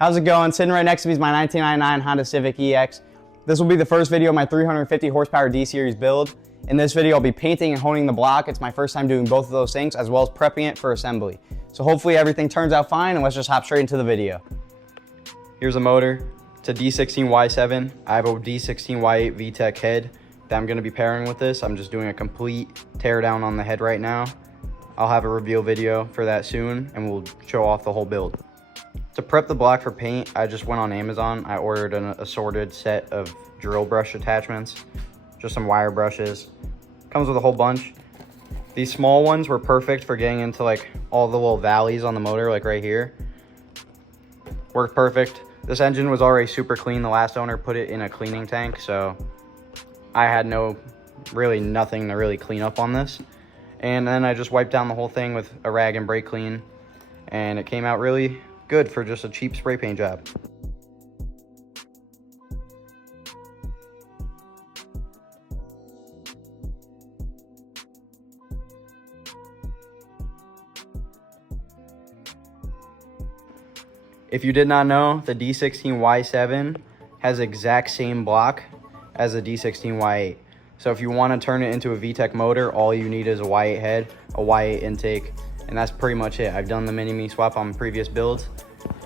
How's it going? Sitting right next to me is my 1999 Honda Civic EX. This will be the first video of my 350 horsepower D-Series build. In this video, I'll be painting and honing the block. It's my first time doing both of those things, as well as prepping it for assembly. So hopefully everything turns out fine, and let's just hop straight into the video. Here's a motor. It's a D16Y7. I have a D16Y8 VTEC head that I'm gonna be pairing with this. I'm just doing a complete tear down on the head right now. I'll have a reveal video for that soon, and we'll show off the whole build. To prep the block for paint, I just went on Amazon. I ordered an assorted set of drill brush attachments, just some wire brushes. Comes with a whole bunch. These small ones were perfect for getting into like all the little valleys on the motor, like right here. Worked perfect. This engine was already super clean. The last owner put it in a cleaning tank, so I had nothing to really clean up on this. And then I just wiped down the whole thing with a rag and brake clean, and it came out really good for just a cheap spray paint job. If you did not know, the D16Y7 has the exact same block as the D16Y8. So if you want to turn it into a VTEC motor, all you need is a Y8 head, a Y8 intake, and that's pretty much it. I've done the mini-me swap on previous builds,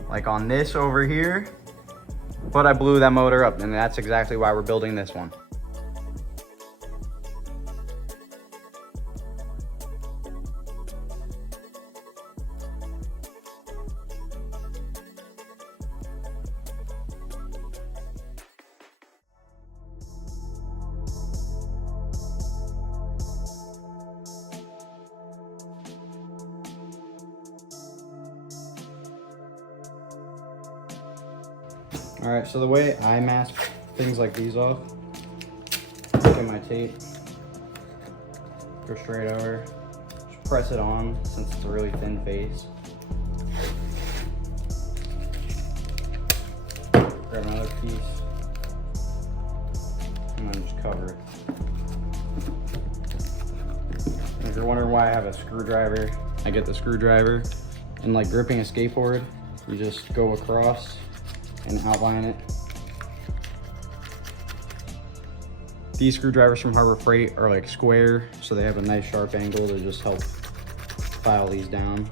like on this over here, but I blew that motor up, and that's exactly why we're building this one. All right, so the way I mask things like these off, get my tape, go straight over, just press it on since it's a really thin face. Grab another piece, and then just cover it. And if you're wondering why I have a screwdriver, I get the screwdriver, and like gripping a skateboard, you just go across and outline it. These screwdrivers from Harbor Freight are like square, so they have a nice sharp angle to just help file these down.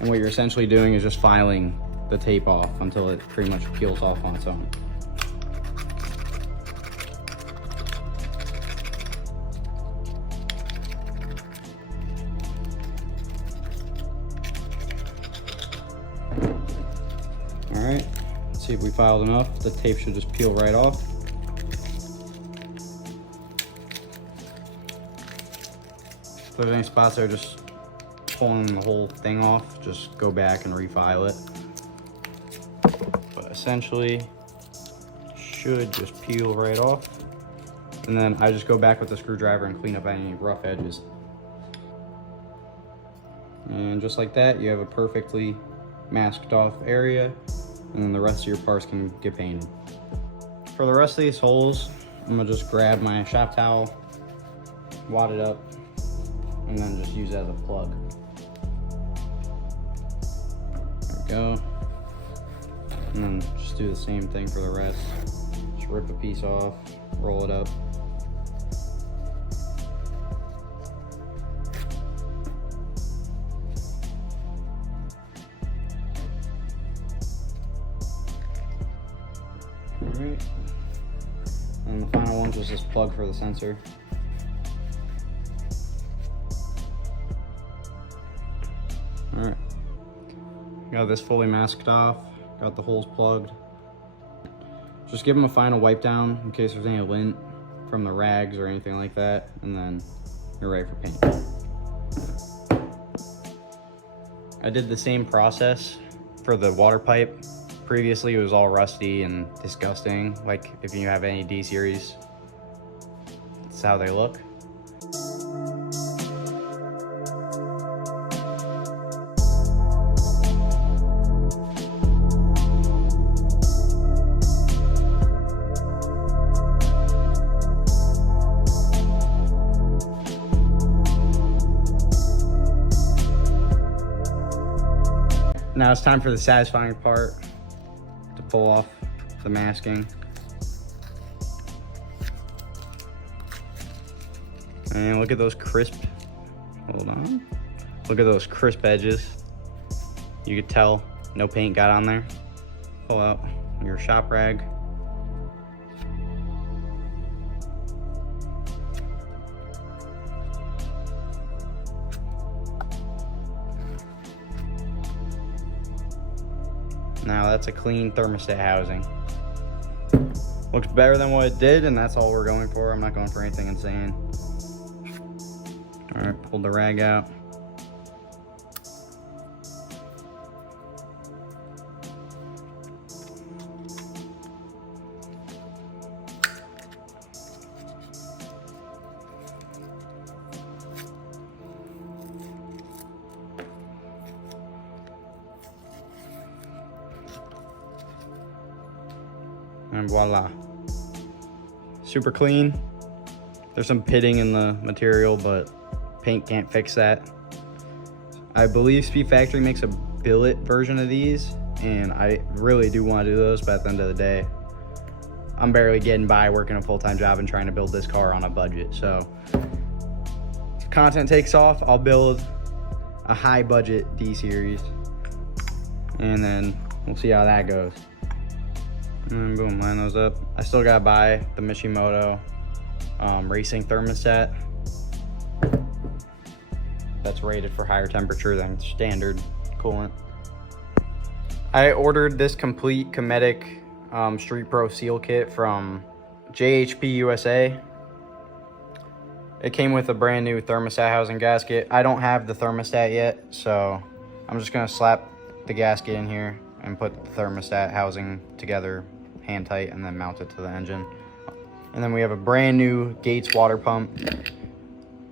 And what you're essentially doing is just filing the tape off until it pretty much peels off on its own. All right, let's see if we filed enough. The tape should just peel right off. If there's any spots there, just pulling the whole thing off, just go back and refile it. But essentially, should just peel right off. And then I just go back with the screwdriver and clean up any rough edges. And just like that, you have a perfectly masked off area, and then the rest of your parts can get painted. For the rest of these holes, I'm gonna just grab my shop towel, wad it up, and then just use it as a plug. There we go. And then just do the same thing for the rest. Just rip a piece off, roll it up. Alright, and the final one is this plug for the sensor. Alright, got this fully masked off, got the holes plugged. Just give them a final wipe down in case there's any lint from the rags or anything like that, and then you're ready for paint. I did the same process for the water pipe. Previously, it was all rusty and disgusting. Like if you have any D-Series, that's how they look. Now it's time for the satisfying part, to pull off the masking. And look at those crisp, hold on. Look at those crisp edges. You could tell no paint got on there. Pull out your shop rag. Now that's a clean thermostat housing. Looks better than what it did, and that's all we're going for. I'm not going for anything insane. All right, pull the rag out. And voila. Super clean. There's some pitting in the material, but paint can't fix that. I believe Speed Factory makes a billet version of these, and I really do want to do those, but at the end of the day, I'm barely getting by working a full-time job and trying to build this car on a budget. So if content takes off, I'll build a high budget D series, and then we'll see how that goes. And boom, line those up. I still gotta buy the Mishimoto racing thermostat that's rated for higher temperature than standard coolant. I ordered this complete Cometic Street Pro seal kit from JHP USA. It came with a brand new thermostat housing gasket. I don't have the thermostat yet, so I'm just gonna slap the gasket in here and put the thermostat housing together hand tight and then mount it to the engine. And then we have a brand new Gates water pump.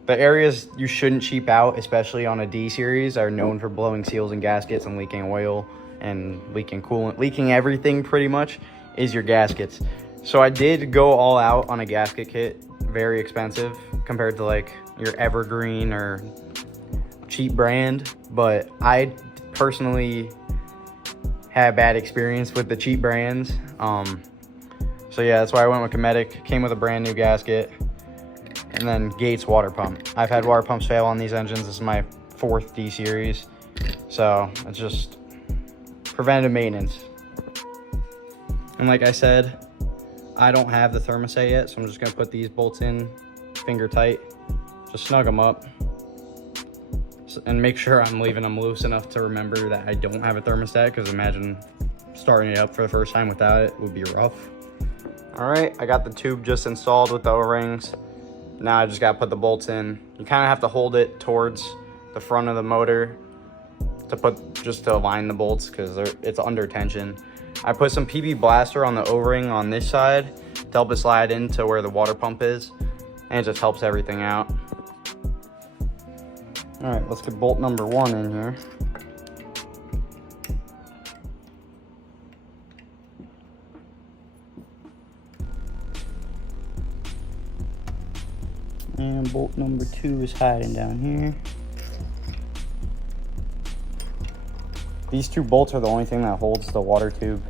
The areas you shouldn't cheap out, especially on a D series, are known for blowing seals and gaskets and leaking oil and leaking coolant, leaking everything pretty much, is your gaskets. So I did go all out on a gasket kit, very expensive compared to like your Evergreen or cheap brand, but I personally had a bad experience with the cheap brands. So yeah, that's why I went with Cometic. Came with a brand new gasket, and then Gates water pump. I've had water pumps fail on these engines. This is my 4th D series, so it's just preventative maintenance. And like I said, I don't have the thermostat yet, so I'm just gonna put these bolts in finger tight, just snug them up, and make sure I'm leaving them loose enough to remember that I don't have a thermostat, because imagine starting it up for the first time without it would be rough. All right, I got the tube just installed with the O-rings. Now I just gotta put the bolts in. You kind of have to hold it towards the front of the motor to align the bolts, because it's under tension. I put some PB Blaster on the O-ring on this side to help it slide into where the water pump is, and it just helps everything out. All right, let's get bolt number 1 in here. And bolt number 2 is hiding down here. These 2 bolts are the only thing that holds the water tube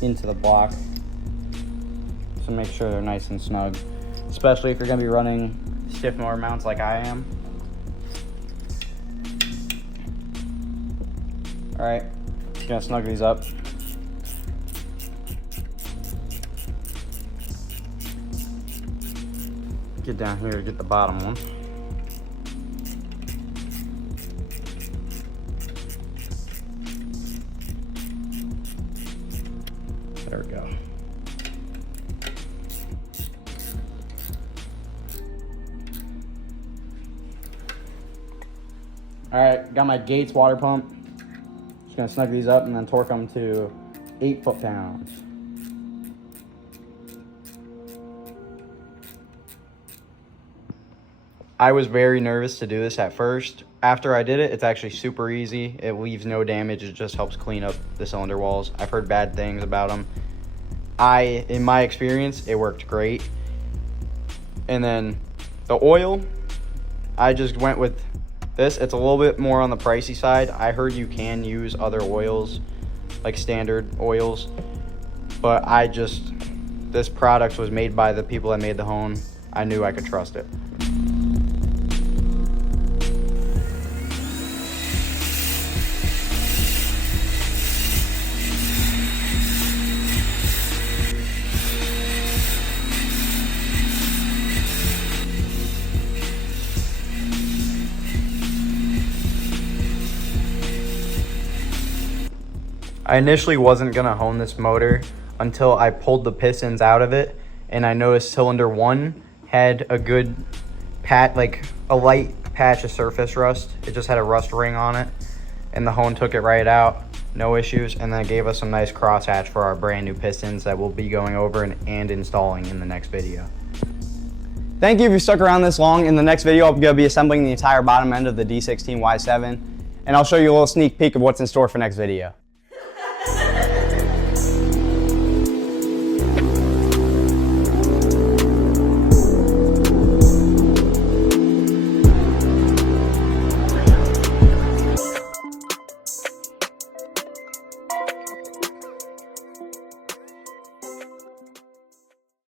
into the block. So make sure they're nice and snug, especially if you're gonna be running stiff motor mounts like I am. All right, just gonna snug these up. Get down here to get the bottom one. There we go. All right, got my Gates water pump. Just gonna snug these up and then torque them to 8 foot-pounds. I was very nervous to do this at first. After I did it, it's actually super easy. It leaves no damage. It just helps clean up the cylinder walls. I've heard bad things about them. In my experience, it worked great. And then the oil, I just went with It's a little bit more on the pricey side. I heard you can use other oils, like standard oils, but this product was made by the people that made the hone. I knew I could trust it. I initially wasn't gonna hone this motor until I pulled the pistons out of it, and I noticed cylinder 1 had a good pat, like a light patch of surface rust. It just had a rust ring on it, and the hone took it right out, no issues, and then it gave us some nice crosshatch for our brand new pistons that we'll be going over and installing in the next video. Thank you if you stuck around this long. In the next video, I'm gonna be assembling the entire bottom end of the D16 Y7, and I'll show you a little sneak peek of what's in store for next video.